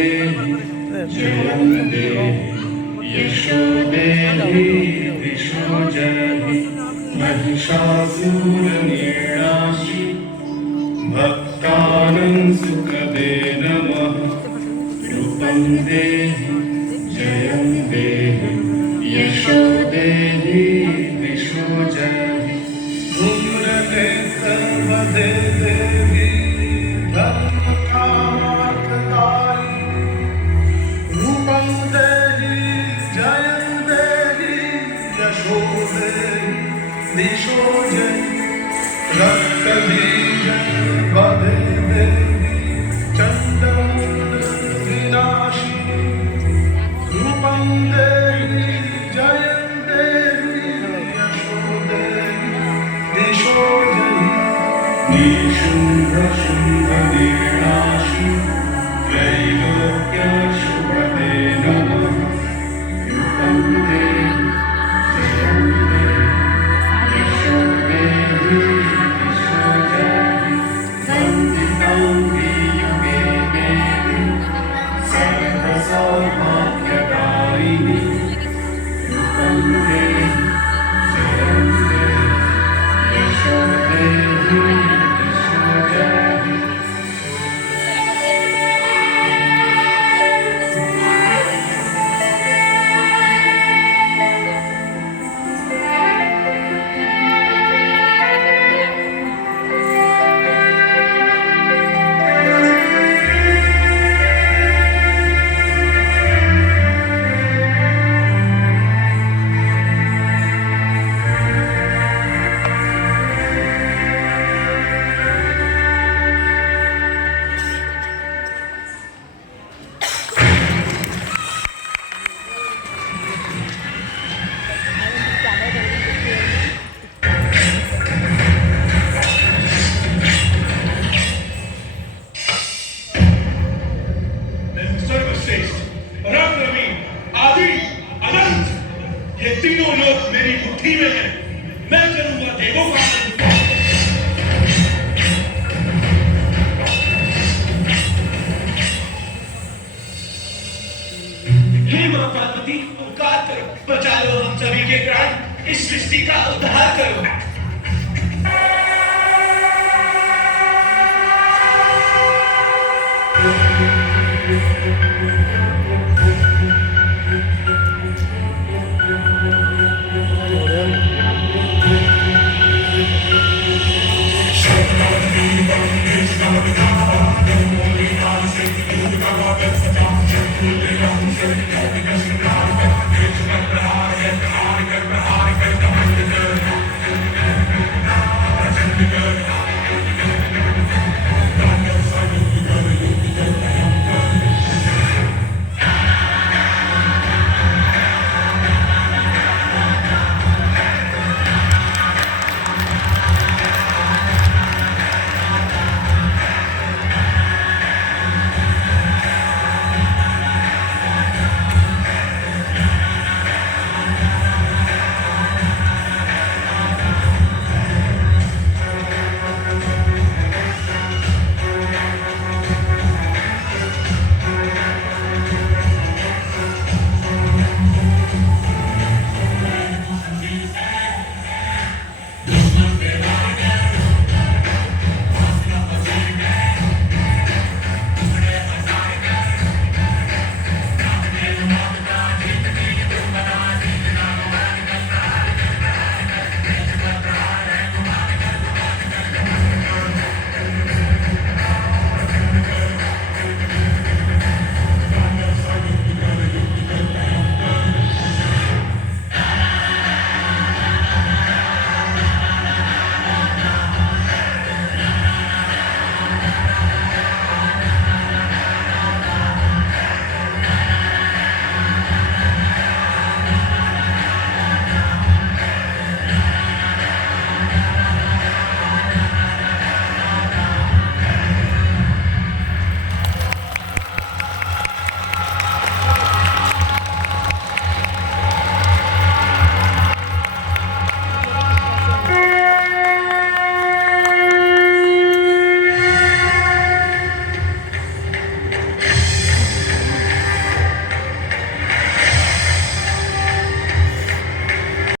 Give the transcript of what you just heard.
जयं देहि यशोदेहि दिशो जहि महिषासुरनिर्नाशि भक्तानां सुखदे नमः रूपं देहि जयं देहि यशोदेहि दिशो जहि धूम्रनेत्रवदे देवी धर्मकामर्थदायिनी रूपं देहि जयं देहि यशो देहि दिशो जहि रक्तबीजं वदे देवी चण्डमुण्डविनाशिनी रूपं देहि जयं देहि यशो देहि दिशो जहि निशुम्भशुम्भनिर्नाशिनी त्रैलोक्यशुभदे नमः रूपं देहि जयं देहि यशो देहि दिशो जहि वन्दितां वियुगे देवी सर्वसौभाग्यदायिनी रूपं देहि जयं देहि यशो देहि दिशो जहि सर्वश्रेष्ठ पराक्रमी आदि अनंत ये तीनों लोग मेरी मुट्ठी में हैं। मैं करूंगा देवों का आनंद। हे मां पार्वती पुकार करो, बचा लो हम सभी के प्राण, इस सृष्टि का उद्धार करो। Thank you.